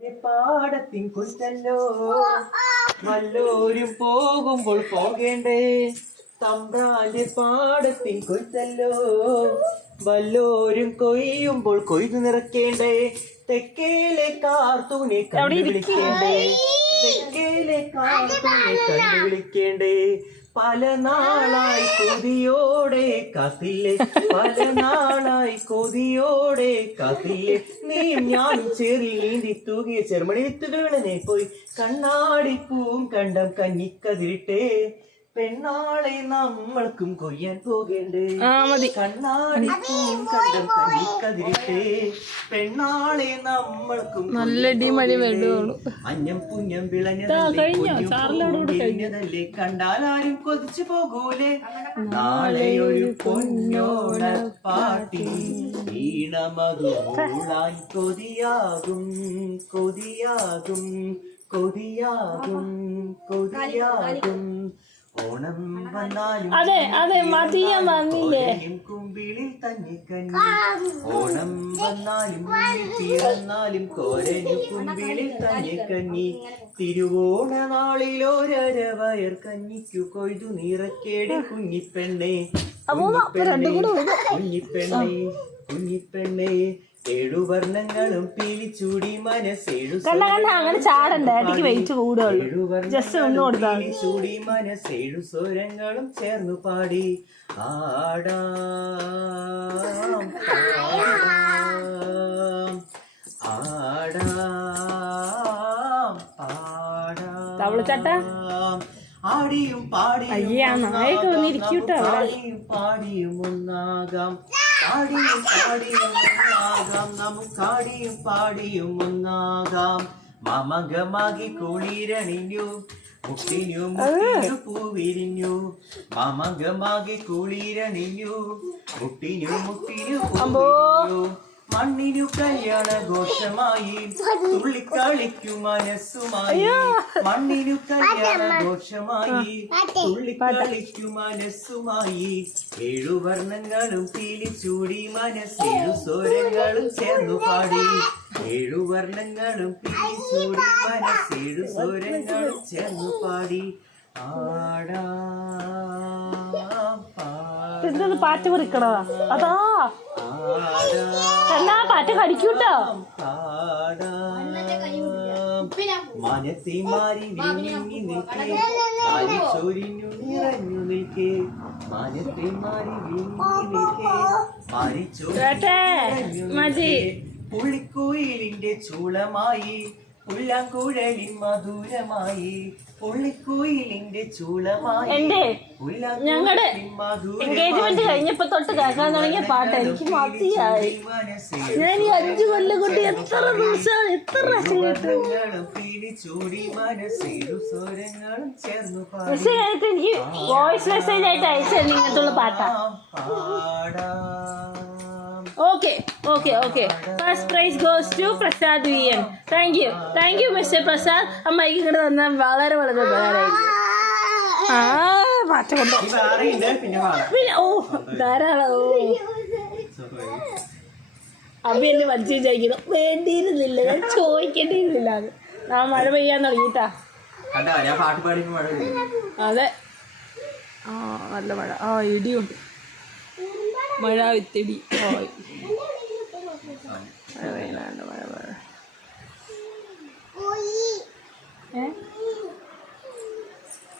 പാടത്തിൻ കുറ്റല്ലോ വല്ലോരും പോകുമ്പോൾ പോകേണ്ടേ തമ്പ്രാന്റെ പാടത്തിൻ കുറ്റല്ലോ വല്ലോരും കൊയ്യുമ്പോൾ കൊയ്തു നിറക്കേണ്ടേ തെക്കേലെ കാർത്തൂനെ കണ്ടു വിളിക്കേണ്ടേ തെക്കേലെ കാർത്തൂനെ കണ്ടു വിളിക്കേണ്ടേ പല നാളായി കൊതിയോടെ കാത്തില്ലേ പല നാളായി കൊതിയോടെ കാത്തില്ലേ നീയും ഞാനും ചെറി നീന്തി തൂകിയ ചെറുമണി വിത്തുകളെ പോയി കണ്ണാടിപ്പൂവും കണ്ടം കഞ്ഞിക്കതിരിട്ടേ പെണ്ണാളെ നമ്മൾക്കും കൊയ്യാൻ പോകേണ്ടേ കണ്ണാടിപ്പൂവും കണ്ടം കഞ്ഞിക്കതിരിട്ടേ പെണ്ണാളെ നമ്മൾക്കും അഞ്ഞം പുഞ്ഞം വിളഞ്ഞതല്ലേ കണ്ടാലാരും കൊതിച്ചു പോകൂലേ നാളെ ഒരു പൊന്നോണ പാട്ടി ഈണമതുളാൻ കൊതിയാകും കൊതിയാകും കൊതിയാകും കൊതിയാകും ഓണം വന്നാലും കുമ്പിളിൽ തന്നിക്കഞ്ഞി ഓണം വന്നാലും പിറന്നാലും കോരഞ്ഞു കുമ്പിളിൽ തന്നിക്കഞ്ഞി തിരുവോണ നാളിലൊരര വയർ കഞ്ഞിക്കു കൊയ്തു നിറക്കേടെ കുഞ്ഞിപ്പെണ്ണേ കുഞ്ഞിപ്പെണ്ണേ കുഞ്ഞിപ്പെണ്ണേ ഏഴു വർണ്ണങ്ങളും പീലിച്ചൂടി മനസ്സേഴു അങ്ങനെ ചാടണ്ട ചൂടി മനസ്സേഴു സ്വരങ്ങളും ചേർന്നു പാടി ആടാം ആടാം ആടാം ആടിയും പാടിയും പാടിയും ഒന്നാകാം ആടിയും പാടിയും ഒന്നാകാം നമുക്കാടിയും പാടിയും ഒന്നാകാം മാമകമാകി കുളിരണിഞ്ഞു മുട്ടിനു മുട്ടിനു പൂവിരിഞ്ഞു മാമകമാകി കുളിരണിഞ്ഞു മുട്ടിനു മുട്ടിനു പൂവിരിഞ്ഞു മണ്ണിനു കല്യാണ ഘോഷമായി തുള്ളിക്കളിക്കു മനസ്സുമായി മണ്ണിനു കല്യാണ ഘോഷമായി തുള്ളിക്കളിക്കു മനസ്സുമായി ഏഴു വർണ്ണങ്ങളും പീലിച്ചൂടി മനസ്സേഴു സ്വരങ്ങളും ചേർന്നു പാടി ഏഴു വർണ്ണങ്ങളും പീലിച്ചൂടി മനസ്സേഴു സ്വരങ്ങളും ചേർന്നു പാടി എന്തൊന്ന് പാറ്റ് കുറിക്കണോ അതാ എന്നാ പാറ്റ് കടിക്കൂട്ടോ മനത്തി മാറി വിങ്ങി നിൽക്കേ മാറി ചൊരിഞ്ഞു നിറഞ്ഞു നിൽക്കേ മനത്തി മാറി വിങ്ങി നിൽക്കേ മാറി ചൊരിഞ്ഞു പുള്ളിക്കുയിലിന്റെ ചൂളമായി പുല്ലാങ്കുഴലിൻ മധുരമായി പുള്ളിക്കുയിലിന്റെ ചൂളമായി ഞങ്ങളുടെ എൻഗേജ്മെന്റ് കഴിഞ്ഞപ്പോ തൊട്ട് കേൾക്കാൻ തുടങ്ങിയ പാട്ട് എനിക്ക് മതിയായി. ഞാൻ ഈ 5 കൊല്ലം കൊണ്ട് എത്ര ദിവസം എത്ര പ്രാവശ്യം കേട്ടു. മെസ്സേജ് ആയിട്ട് എനിക്ക് വോയിസ് മെസ്സേജ് ആയിട്ട് അയച്ചു ഇങ്ങനത്തുള്ള പാട്ടാ. Okay okay okay first prize goes to Prasad V N. Thank you mister Prasad. അമ്മയ്ക്ക് ഇങ്ങോട്ട് തന്നാൽ വളരെ വളരെ ഉപകാരമായിരിക്കും. മാറ്റം കൊണ്ടോ പിന്നെ ഓ ധാരാളം. ഓ അമ്മ എന്നെ വലിച്ചു ചോദിക്കണം വേണ്ടിയിരുന്നില്ല, ഞാൻ ചോദിക്കേണ്ടിയിരുന്നില്ല. അത് ഞാൻ മഴ പെയ്യാൻ തുടങ്ങിട്ടാ. അതെ നല്ല മഴ. ഇടിയുണ്ട്, മഴ വിത്തിടി. മഴ പെയ്യാണ്ട് മഴ